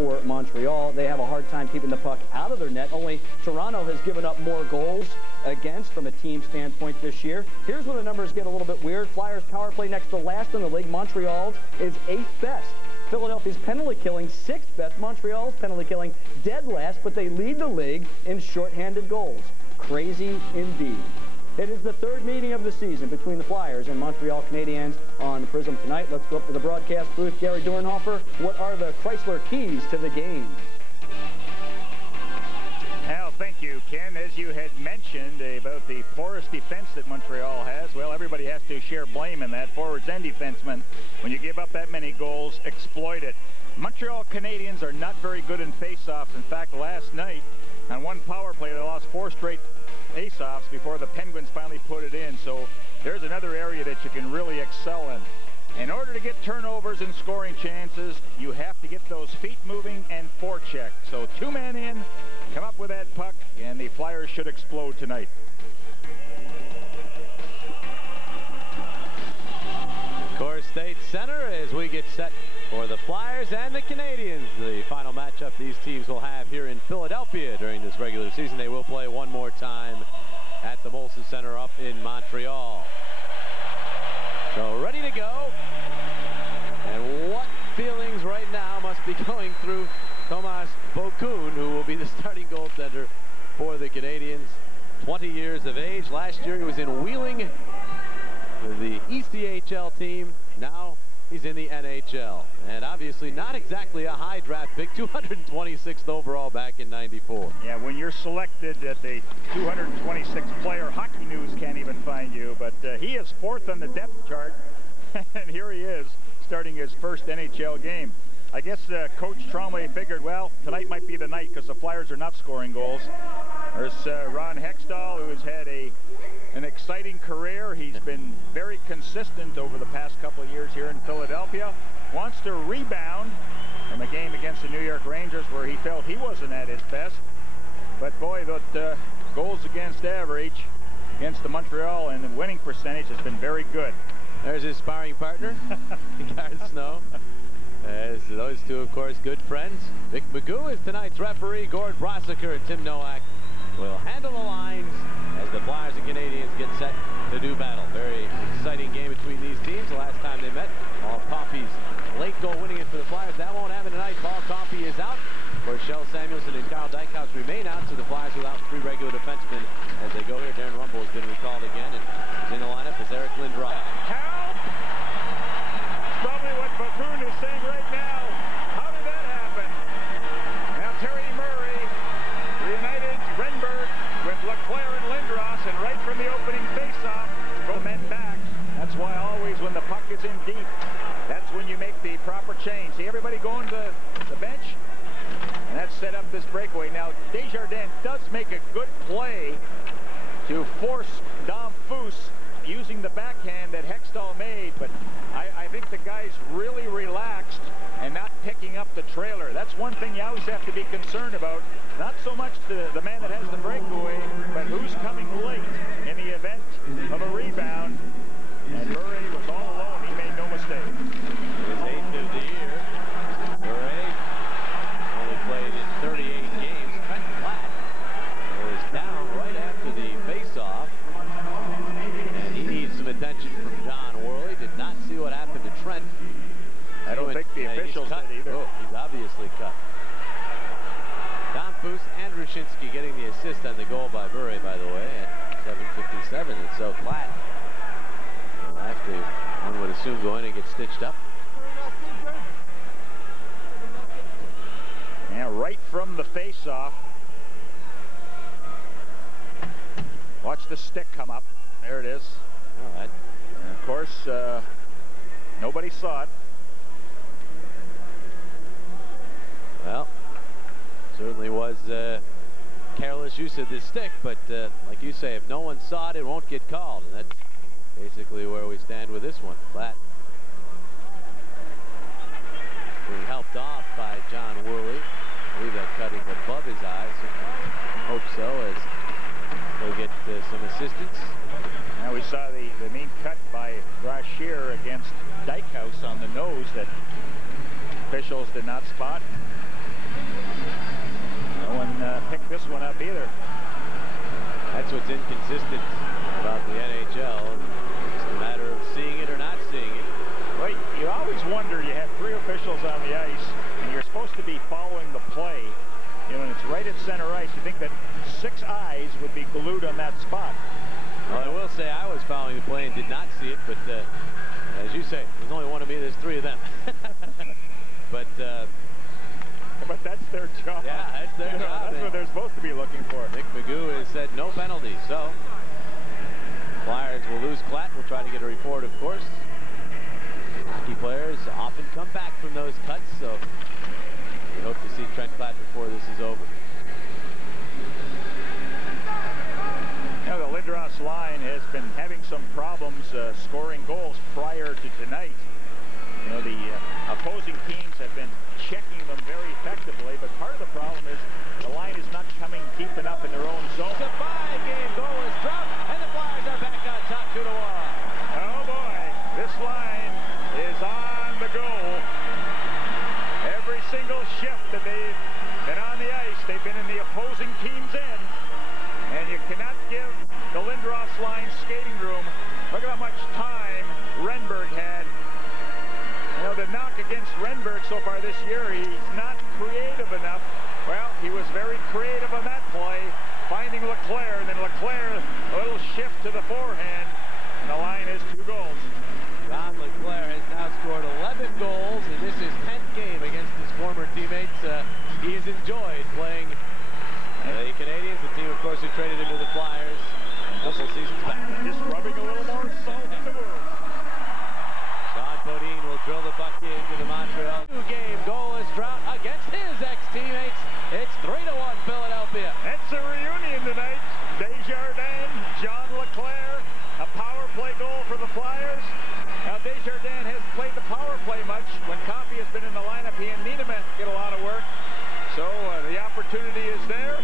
for Montreal. They have a hard time keeping the puck out of their net. Only Toronto has given up more goals against from a team standpoint this year. Here's where the numbers get a little bit weird. Flyers power play next to last in the league. Montreal's is 8th best. Philadelphia's penalty killing 6th best. Montreal's penalty killing dead last, but they lead the league in shorthanded goals. Crazy indeed. It is the third meeting of the season between the Flyers and Montreal Canadiens on PRISM tonight. Let's go up to the broadcast booth. Gary Dornhofer, what are the Chrysler keys to the game? Well, thank you, Ken. As you had mentioned about the porous defense that Montreal has, well, everybody has to share blame in that. Forwards and defensemen, when you give up that many goals, exploit it. Montreal Canadiens are not very good in face-offs. In fact, last night, on one power play, they lost 4 straight face-offs before the Penguins finally put it in. So there's another area that you can really excel in. In order to get turnovers and scoring chances, you have to get those feet moving and forecheck. So 2 men in, come up with that puck, and the Flyers should explode tonight. CoreStates Center as we get set for the Flyers and the Canadiens. The final matchup these teams will have here in Philadelphia during this regular season. They will play one more time at the Molson Center up in Montreal. So ready to go. And what feelings right now must be going through Tomas Vokoun, who will be the starting goaltender for the Canadiens. 20 years of age. Last year he was in Wheeling with the ECHL team. Now he's in the NHL. And obviously not exactly a high draft pick, 226th overall back in '94. Yeah, when you're selected at the 226th player, Hockey News can't even find you. But he is 4th on the depth chart. And here he is starting his first NHL game. I guess Coach Trombley figured, well, tonight might be the night because the Flyers are not scoring goals. There's Ron Hextall, who has had an exciting career. He's been very consistent over the past couple of years here in Philadelphia. Wants to rebound from a game against the New York Rangers where he felt he wasn't at his best. But boy, that goals against average against the Montreal and the winning percentage has been very good. There's his sparring partner, Garth Snow. As those two, of course, good friends. Vic Magoo is tonight's referee. Gord Brosiker and Tim Nowak will handle the lines as the Flyers and Canadiens get set to do battle. Very exciting game between these teams. The last time they met, Paul Coffey's late goal winning it for the Flyers. That won't happen tonight. Paul Coffey is out. For Shell Samuelson and Carl Dykhouse remain out, so the Flyers without 3 regular defensemen as they go here. Darren Rumble has been recalled again, and is in the lineup is Eric Lindros. Help! Probably what Vokoun is saying right now. How did that happen? Now Terry Murray reunited Renberg with LeClair and Lindros, and right from the opening faceoff, go men back. That's why always when the puck is in deep, that's when you make the proper change. See everybody going to the bench? And that set up this breakaway. Now, Desjardins does make a good play to force Dom Foose using the backhand that Hextall made, but I think the guy's really relaxed and not picking up the trailer. That's one thing you always have to be concerned about. Not so much the man that has the breakaway, but who's coming late in the event of a rebound. And Murray was all alone. He made no mistake. His 8th of the year. Murray only played in 38 games. Trent Klatt was down right after the face-off. And he needs some attention from John Worley. Did not see what happened to Trent. I don't think the officials did either. Oh, he's obviously cut. Don Foose and Rushinsky getting the assist on the goal by Bure, by the way, at 7:57. And so Klatt will have to, one would assume, go in and get stitched up. And right from the face-off. Watch the stick come up. There it is. All right. And of course, nobody saw it. Well, certainly was careless use of the stick, but like you say, if no one saw it, it won't get called. And that's basically where we stand with this one. Klatt being helped off by John Worley. I believe that cut is above his eyes. Hope so, as he'll get some assistance. Now we saw the mean cut by Brashear against Dykhouse on the nose that officials did not spot. this one up either. That's what's inconsistent about the NHL. It's a matter of seeing it or not seeing it. Well, you always wonder, you have 3 officials on the ice, and you're supposed to be following the play. You know, and it's right at center ice. You think that 6 eyes would be glued on that spot. Well, I will say I was following the play and did not see it, but as you say, there's only one of me, there's 3 of them. But that's their job. Yeah, that's their job. That's what they're supposed to be looking for. Nick Magoo has said no penalty, so Flyers will lose Klatt. We'll try to get a report, of course. Hockey players often come back from those cuts, so we hope to see Trent Klatt before this is over. Now, the Lindros line has been having some problems scoring goals prior to tonight. You know, the opposing teams have been checking them very effectively, but part of the problem is the line is not coming deep enough in their own zone. The 5-game goal is dropped, and the Flyers are back on top 2-1. Oh boy, this line is on the go. Every single shift that they've been on the ice, they've been in the opposing team's end, and you cannot give the Lindros line skating room. Look at how much time Renberg had. You know, the knock against Renberg so far this year, he's not creative enough. Well, he was very creative on that play, finding LeClair, and then LeClair, a little shift to the forehand, and the line is 2 goals. John LeClair has now scored 11 goals, and this is 10th game against his former teammates. He has enjoyed playing the Canadiens, the team, of course, who traded him to the Flyers a couple seasons back. Just rubbing a little more salt in the wound. Shjon Podein will drill the puck into the Montreal. 2-game goalless drought against his ex-teammates. It's 3-1 Philadelphia. It's a reunion tonight. Desjardins, John LeClair, a power play goal for the Flyers. Now, Desjardins hasn't played the power play much. When Coffey has been in the lineup, he and Niederman get a lot of work. So the opportunity is there.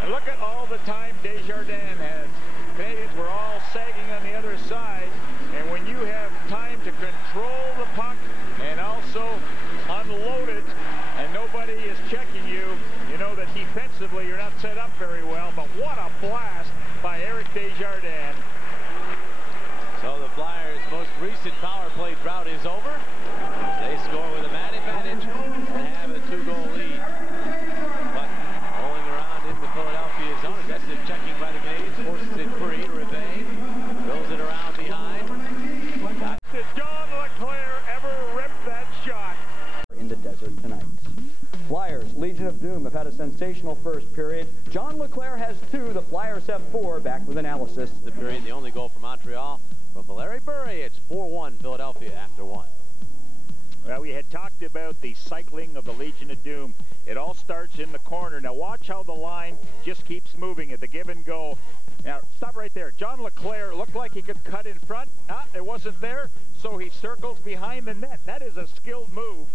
And look at all the time Desjardins has. Canadians were all sagging on the other side. And when you have time to control the puck and also unload it, and nobody is checking you, you know that defensively you're not set up very well. But what a blast by Eric Desjardins. So the Flyers' most recent power play drought is over. They score with a man advantage and have a 2-goal lead. But rolling around in the Philadelphia zone, aggressive checking by the Canadiens, forces it free. Ravane throws it around behind. Did John LeClair ever rip that shot? In the desert tonight. Flyers, Legion of Doom, have had a sensational first period. John LeClair has 2. The Flyers have 4. Back with analysis. The period, the only goal for Montreal from Valeri Bure. It's 4-1 Philadelphia after 1. Well, we had talked about the cycling of the Legion of Doom. It all starts in the corner. Now watch how the line just keeps moving at the give and go. Now stop right there. John LeClair looked like he could cut in front. It wasn't there, so he circles behind the net. That is a skilled move.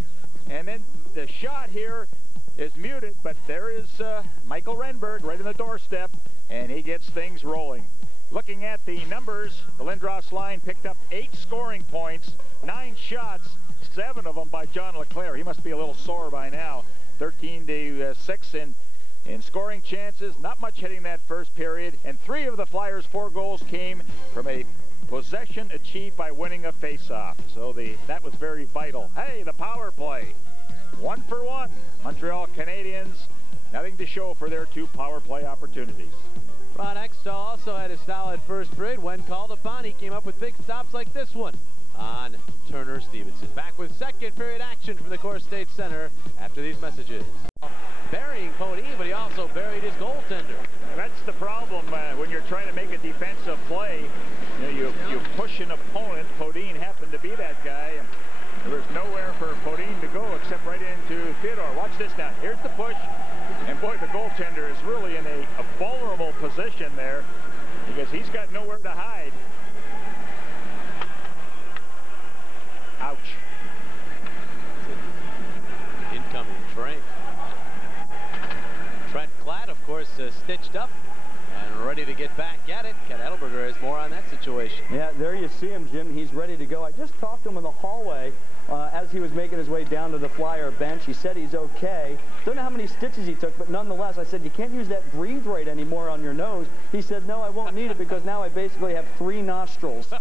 And then the shot here is muted, but there is Mikael Renberg right on the doorstep, and he gets things rolling. Looking at the numbers, the Lindros line picked up 8 scoring points, 9 shots, 7 of them by John LeClair. He must be a little sore by now. 13-6 in scoring chances. Not much hitting that first period. And 3 of the Flyers' 4 goals came from a possession achieved by winning a faceoff. So that was very vital. Hey, the power play. 1 for 1. Montreal Canadiens, nothing to show for their 2 power play opportunities. Ron Extall also had a solid first period. When called upon, he came up with big stops like this one on Turner Stevenson. Back with second period action from the CoreStates Center after these messages. Burying Podein, but he also buried his goaltender. That's the problem when you're trying to make a defensive play. You know, you push an opponent. Podein happened to be that guy, and there was nowhere for Podein to go except right into Theodore. Watch this now. Here's the push, and boy, the goaltender is really in a vulnerable position there because he's got nowhere to hide. Ouch. Incoming train. Trent Klatt, of course, stitched up and ready to get back at it. Ken Edelberger has more on that situation. Yeah, there you see him, Jim. He's ready to go. I just talked to him in the hallway as he was making his way down to the Flyer bench. He said he's okay. Don't know how many stitches he took, but nonetheless, I said, you can't use that breathe right anymore on your nose. He said, no, I won't need it because now I basically have 3 nostrils.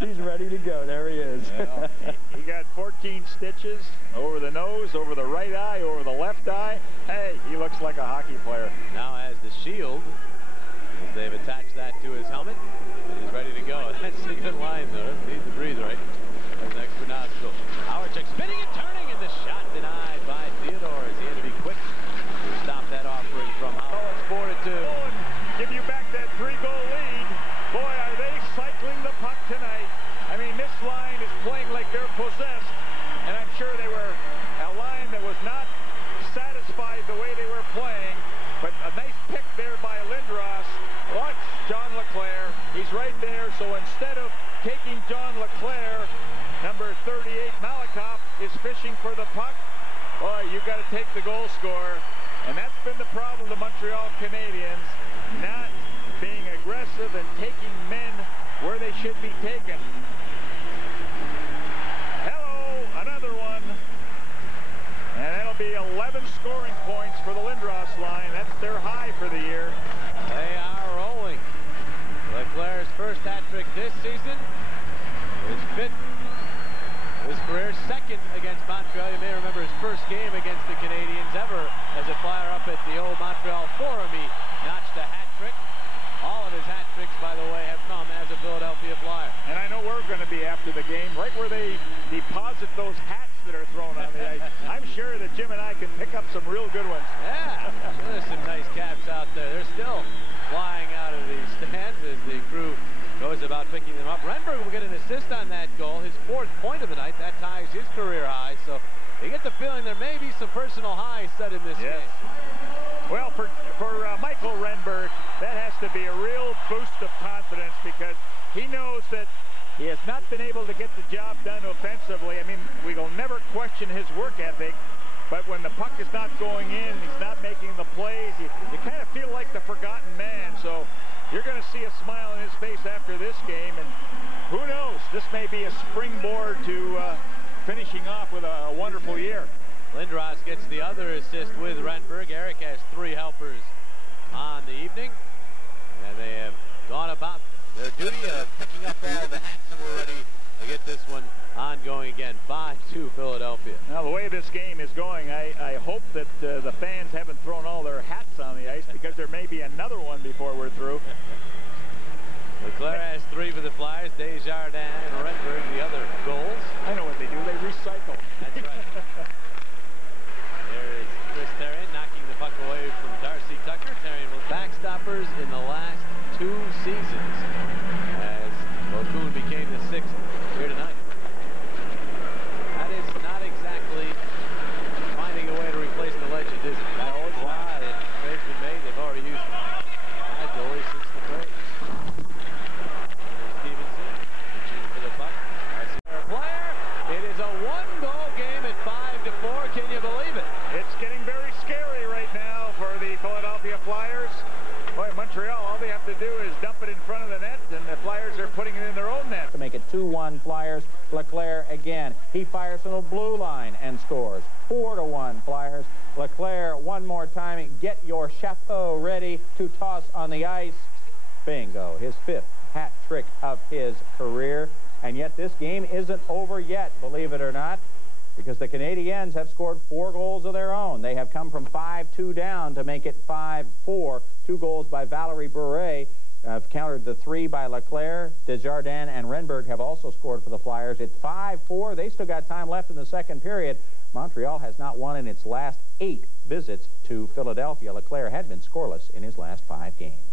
He's ready to go. There he is. Well, he got 14 stitches over the nose, over the right eye, over the left eye. Hey, he looks like a hockey player. Now has the shield, as they've attached that to his helmet, and he's ready to go. That's a good line, though. Doesn't need to breathe right. There's an extra nostril. Howardcheck spinning and turning, and the shot denied by Theodore, as he had to be quick to stop that offering from Howard. It's 4-2. Give you back that 3-goal lead. Boy, are they cycling the puck tonight. I mean, this line is playing like they're possessed, and I'm sure they were a line that was not satisfied the way they were playing, but a nice pick there by Lindros. Watch John LeClair. He's right there, so instead of taking John LeClair, number 38 Malakoff is fishing for the puck. Boy, you've got to take the goal scorer, and that's been the problem of the Montreal Canadiens, not being aggressive and taking men where they should be taken. Hello, another one. And that'll be 11 scoring points for the Lindros line. That's their high for the year. They are rolling. LeClair's first hat trick this season. His 5th. His career 2nd against Montreal. You may remember his first game against the Canadiens ever as a Flyer up at the old Montreal Forum. He notched a hat trick. All of his hat tricks, by the way, have come as a Philadelphia Flyer. And I know we're going to be after the game, right where they deposit those hats that are thrown on the ice. I'm sure that Jim and I can pick up some real good ones. Yeah, there's some nice caps out there. They're still flying out of the stands as the crew goes about picking them up. Renberg will get an assist on that goal, his 4th point of the night. That ties his career high, so you get the feeling there may be some personal highs set in this game. Well, for Mikael Renberg, that has to be a real boost of confidence because he knows that he has not been able to get the job done offensively. I mean, we will never question his work ethic, but when the puck is not going in, he's not making the plays, you kind of feel like the forgotten man. So you're going to see a smile on his face after this game, and who knows, this may be a springboard to finishing off with a wonderful year. Lindros gets the other assist with Renberg. Eric has 3 helpers on the evening, and they have gone about their duty of picking up all the hats, and we're ready to get this one ongoing again. 5-2 Philadelphia. Now, the way this game is going, I hope that the fans haven't thrown all their hats on the ice because there may be another one before we're through. LeClair has 3 for the Flyers. Desjardins and Renberg the other goals. I know what they do. They recycle. That's right. There is Chris Therien knocking the puck away from Darcy Tucker. Therien was backstoppers in the last 2 seasons as Vokoun became the 6th here tonight. That is not exactly finding a way to replace the legend, is it? That old why the trade's been made. They've already used 5 goalies since the trade. Stevenson reaching for the puck. Player. It is a 1-goal game at 5-4. Can you believe it? It's getting very scary right now for the Philadelphia Flyers. Boy, Montreal, all they have to do is dump it in front of the net, and the Flyers are putting it in their own net. To make it 2-1 Flyers. LeClair again. He fires from the blue line and scores. 4-1 Flyers. LeClair one more time. Get your chapeau ready to toss on the ice. Bingo. His 5th hat trick of his career. And yet this game isn't over yet, believe it or not, because the Canadiens have scored 4 goals of their own. They have come from 5-2 down to make it 5-4. 2 goals by Valeri Bure. Have countered the 3 by LeClair. Desjardins and Renberg have also scored for the Flyers. It's 5-4. They still got time left in the 2nd period. Montreal has not won in its last 8 visits to Philadelphia. LeClair had been scoreless in his last 5 games.